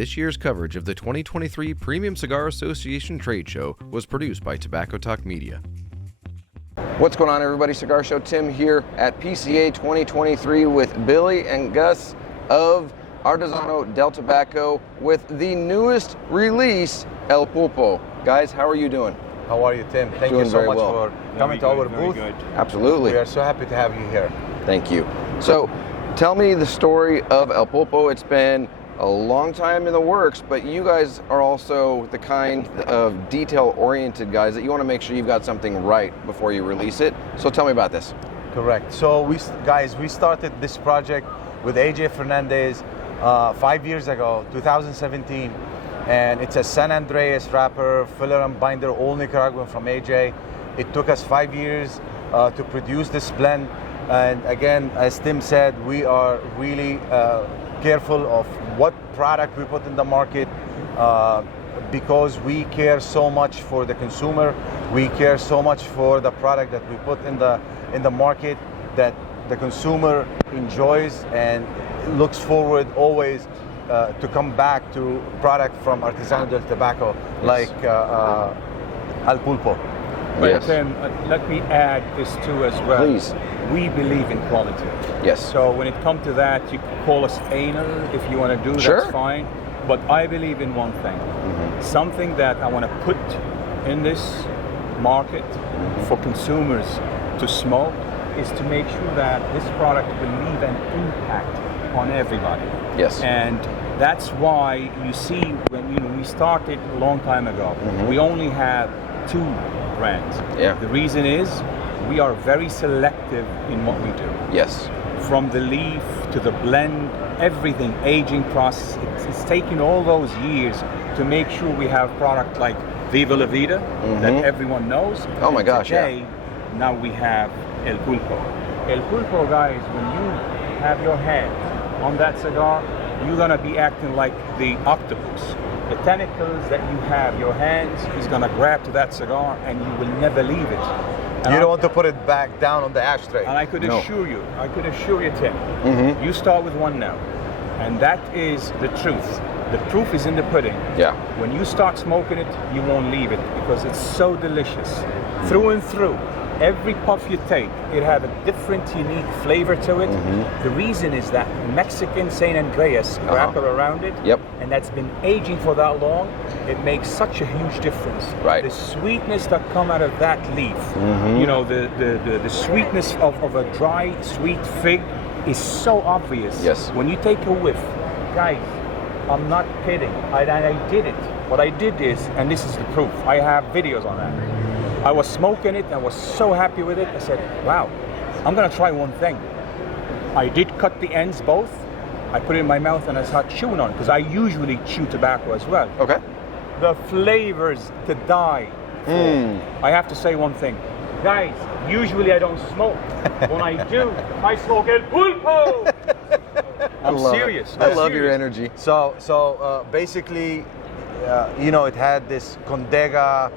This year's coverage of the 2023 Premium Cigar Association Trade Show was produced by Tobacco Talk Media. What's going on, everybody? Cigar Show Tim here at PCA 2023 with Billy and Gus of Artesano Del Tobacco with the newest release, El Pulpo. Guys, how are you doing? How are you, Tim? Thank you so much for coming to our booth. Absolutely. We are so happy to have you here. Thank you. So, tell me the story of El Pulpo. It's been a long time in the works, but you guys are also the kind of detail-oriented guys that you want to make sure you've got something right before you release it. So tell me about this. Correct. So we started this project with AJ Fernandez 5 years ago, 2017, and it's a San Andreas wrapper, filler and binder, all Nicaraguan from AJ. It took us 5 years to produce this blend, and again, as Tim said, we are really careful of what product we put in the market because we care so much for the consumer. We care so much for the product that we put in the market that the consumer enjoys and looks forward always to come back to product from Artesano Del Tobacco, like El Pulpo. But Yes. let me add this too as well. Please. We believe in quality. Yes. So when it comes to that, you can call us anal if you want to do, Sure. that's fine. But I believe in one thing. Something that I want to put in this market for consumers to smoke is to make sure that this product will leave an impact on everybody. Yes. And that's why you see when we started a long time ago, we only have 2 brands. Yeah. The reason is we are very selective in what we do. Yes. From the leaf to the blend, everything, aging process, it's taken all those years to make sure we have product like Viva La Vida that everyone knows. Oh my And gosh, today, now we have El Pulpo. El Pulpo, guys, when you have your hand on that cigar, you're gonna be acting like the octopus. The tentacles that you have, your hands, is gonna grab to that cigar and you will never leave it. And You don't want to put it back down on the ashtray. And I could assure you, Tim, you start with one now, and that is the truth. The proof is in the pudding. Yeah. When you start smoking it, you won't leave it because it's so delicious. Through and through, every puff you take, it has a different, unique flavor to it. The reason is that Mexican San Andreas wrapper around it, Yep. and that's been aging for that long, it makes such a huge difference. Right. The sweetness that come out of that leaf, you know, the sweetness of a dry, sweet fig is so obvious. Yes. When you take a whiff, guys, I'm not kidding. I did it. What I did is, and this is the proof, I have videos on that. I was smoking it, I was so happy with it. I said, wow, I'm gonna try one thing. I did cut the ends both. I put it in my mouth and I started chewing on it, because I usually chew tobacco as well. Okay. The flavors to die for. I have to say one thing. Guys, usually I don't smoke. When I do, I smoke El Pulpo! I'm love it. serious. I I'm love your serious. energy. So basically, you know, it had this Condega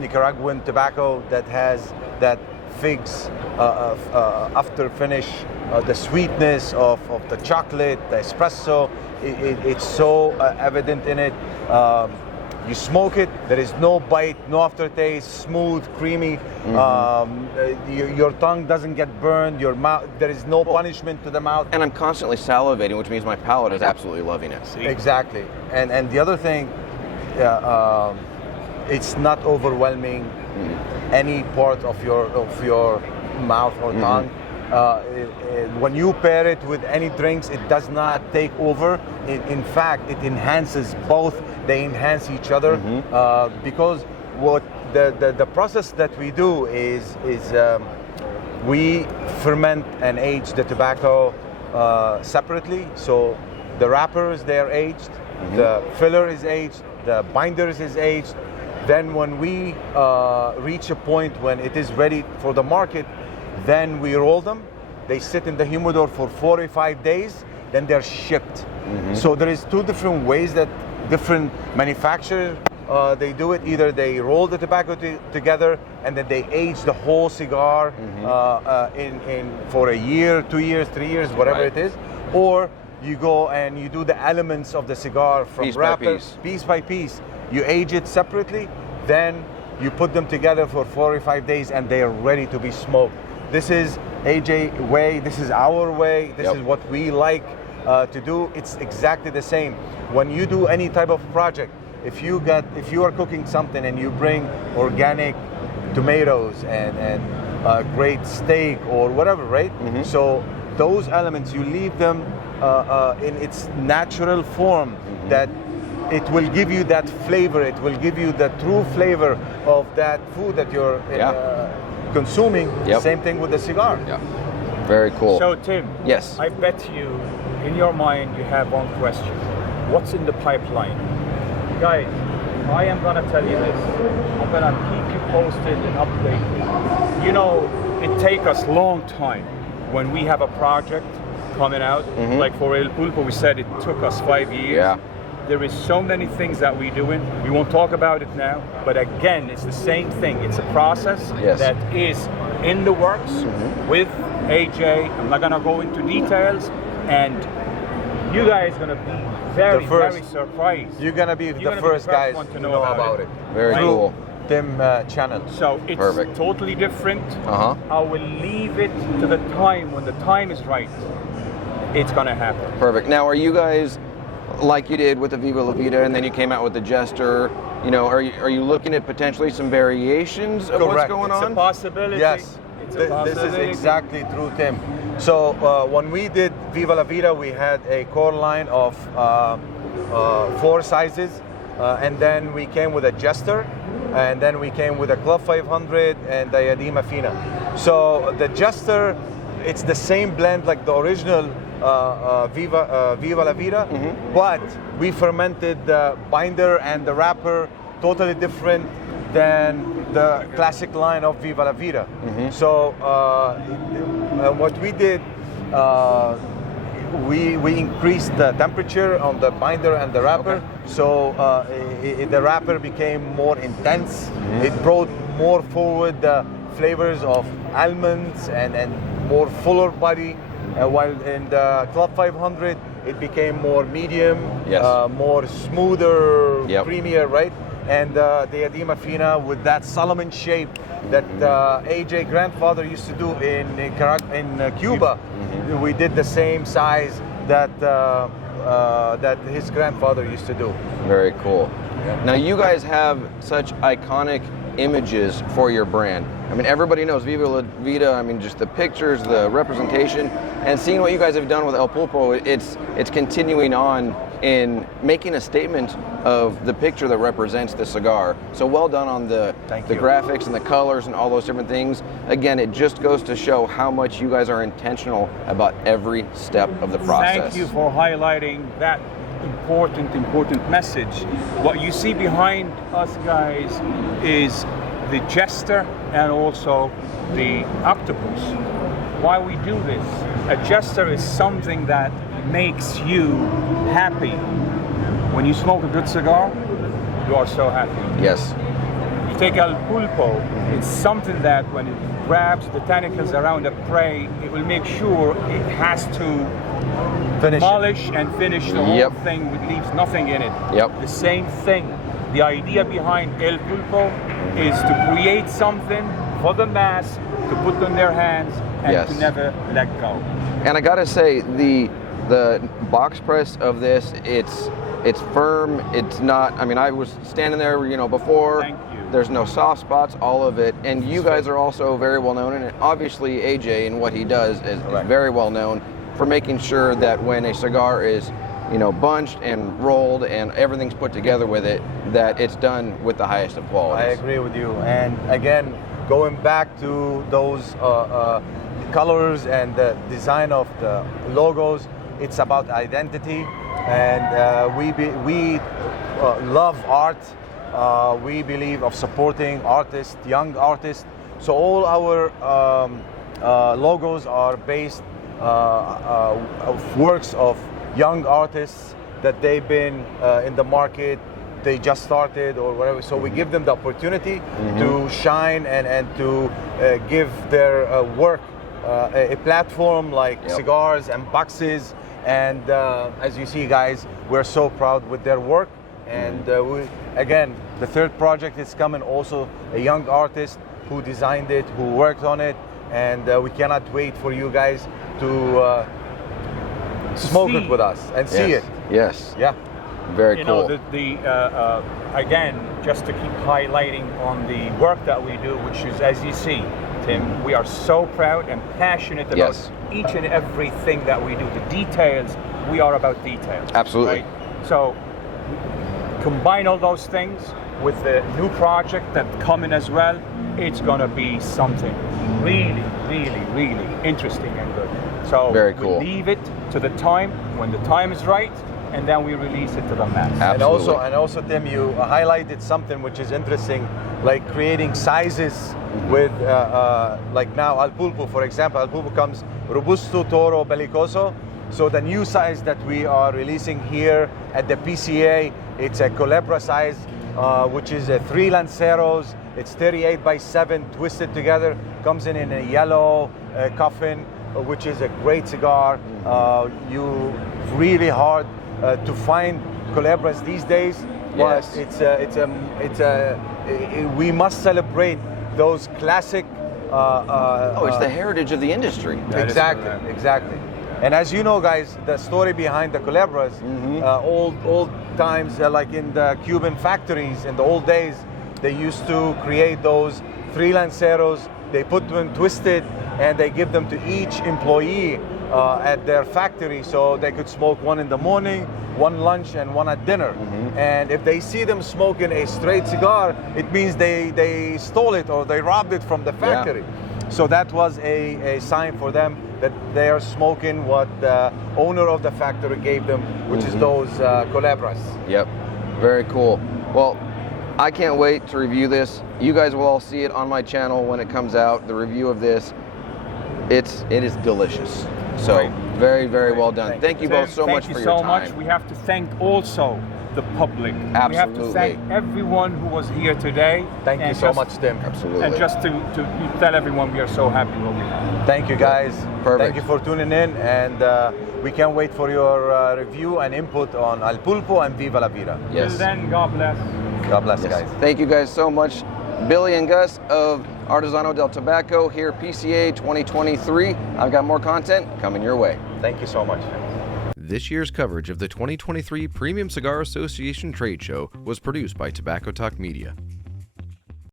Nicaraguan tobacco that has that figs after finish, the sweetness of the chocolate, the espresso. It's so evident in it. You smoke it, there is no bite, no aftertaste, smooth, creamy. Your tongue doesn't get burned, your mouth, there is no punishment to the mouth. And I'm constantly salivating, which means my palate is absolutely loving it. See? Exactly. And the other thing, it's not overwhelming any part of your mouth or tongue. When you pair it with any drinks, it does not take over. In fact, it enhances both. They enhance each other because what the process that we do is we ferment and age the tobacco separately. So the wrappers, they're aged, the filler is aged, the binders is aged. Then when we reach a point when it is ready for the market, then we roll them. They sit in the humidor for 45 days, then they're shipped. So there is 2 different ways that different manufacturers they do it. Either they roll the tobacco together and then they age the whole cigar in for a year, 2 years, 3 years, whatever it is, or you go and you do the elements of the cigar from Piece by wrapper, piece. piece by piece. You age it separately, then you put them together for 45 days and they are ready to be smoked. This is AJ way, this is our way, this Yep. is what we like to do. It's exactly the same. When you do any type of project, if you are cooking something and you bring organic tomatoes and great steak or whatever, right? So those elements, you leave them in its natural form, that it will give you that flavor, it will give you the true flavor of that food that you're consuming. Yep. Same thing with the cigar. Yeah. Very cool. So Tim, Yes. I bet you, in your mind, you have one question. What's in the pipeline? Guys, I am gonna tell you this. I'm gonna keep you posted and updated. You know, it takes us long time when we have a project coming out. Like for El Pulpo, we said it took us 5 years. Yeah. There is so many things that we're doing. We won't talk about it now, but again, it's the same thing. It's a process Yes. that is in the works with AJ. I'm not gonna go into details, and you guys gonna be very, very surprised. You're gonna be You're the gonna be first the first guys one to know about it. Very Through cool. Tim channel. So it's Perfect. totally different. Uh-huh. I will leave it to the time when the time is right. It's gonna happen. Perfect. Now, are you guys, like you did with the Viva La Vida, and then you came out with the Jester, you know, are you looking at potentially some variations of what's Correct. going It's on? a possibility. Yes, It's a this is possibility. exactly true, Tim. So when we did Viva La Vida, we had a core line of 4 sizes, and then we came with a Jester, and then we came with a Club 500 and Diadema Fina. So the Jester, it's the same blend like the original Viva La Vida, but we fermented the binder and the wrapper totally different than the classic line of Viva La Vida. So what we did, we increased the temperature on the binder and the wrapper, so the wrapper became more intense. It brought more forward the flavors of almonds and more fuller body, while in the Club 500 it became more medium, Yes. more smoother, Yep. creamier, right? And the Diadema Fina with that Solomon shape that AJ grandfather used to do in Cuba. We did the same size that that his grandfather used to do. Very cool. Now, you guys have such iconic images for your brand. I mean, everybody knows Viva La Vida. I mean, just the pictures, the representation, and seeing what you guys have done with El Pulpo, it's continuing on in making a statement of the picture that represents the cigar. So well done on the Thank the you. graphics and the colors and all those different things. Again, it just goes to show how much you guys are intentional about every step of the process. Thank you for highlighting that important message. What you see behind us, guys, is the Jester and also the octopus. Why we do this? A Jester is something that makes you happy. When you smoke a good cigar, you are so happy. Yes. You take El Pulpo, it's something that when it grabs the tentacles around a prey, it will make sure it has to Finish it. polish and finish the whole Yep. thing, which leaves nothing in it. Yep. The same thing. The idea behind El Pulpo is to create something for the mass to put on their hands and Yes. to never let go. And I gotta say, the box press of this, it's firm. It's not. I mean, I was standing there, you know, before. Thank you. There's no soft spots. All of it. And you guys are also very well known, and obviously AJ and what he does is very well known for making sure that when a cigar is, you know, bunched and rolled and everything's put together with it, that it's done with the highest of I quality. agree with you. And again, going back to those colors and the design of the logos, it's about identity. And we love art. We believe of supporting artists, young artists. So all our logos are based of works of young artists that they've been in the market, they just started or whatever. So we give them the opportunity to shine and to give their work a platform like cigars and boxes And as you see, guys, we're so proud with their work. And again, the third project is coming, also a young artist who designed it, who worked on it, and we cannot wait for you guys to smoke it with us and see it. Yes. Yeah. Very You cool. know, again, just to keep highlighting on the work that we do, which is, as you see, Tim, we are so proud and passionate about Yes. each and everything that we do. The details, we are about details. Absolutely. Right? So combine all those things with the new project that coming as well, it's gonna be something really, really, really interesting and good. So Very cool. we leave it to the time when the time is right, and then we release it to the mass. Absolutely. And also, Tim, you highlighted something which is interesting, like creating sizes with, like now Al Pulpo, for example. Al Pulpo comes Robusto, Toro, Bellicoso. So the new size that we are releasing here at the PCA, it's a Culebra size, which is a 3 Lanceros. It's 38 by 7 twisted together. Comes in a yellow coffin, which is a great cigar. You really hard to find Culebras these days. But Yes. we must celebrate those classic. It's the heritage of the industry. Exactly. And as you know, guys, the story behind the Culebras, old times, like in the Cuban factories in the old days, they used to create those 3 Lanceros. They put them twisted, and they give them to each employee at their factory, so they could smoke one in the morning, one lunch, and one at dinner. And if they see them smoking a straight cigar, it means they stole it or they robbed it from the factory. So that was a sign for them that they are smoking what the owner of the factory gave them, which is those Culebras. Yep. Very cool. Well, I can't wait to review this. You guys will all see it on my channel when it comes out, the review of this. It is delicious. So Right. very, very well done. Thank you both so much for your time. Thank you so much. We have to thank also the public. We have to Absolutely. thank everyone who was here today. Thank you And so just- much, Tim. Absolutely. And just to tell everyone we are so happy what we have. Thank you, guys. Perfect. Thank you for tuning in, and we can't wait for your review and input on Al Pulpo and Viva La Vida. Yes. Till then, God bless. God bless, Yes. guys. Thank you guys so much. Billy and Gus of Artesano Del Tobacco here, PCA 2023. I've got more content coming your way. Thank you so much. This year's coverage of the 2023 Premium Cigar Association Trade Show was produced by Tobacco Talk Media.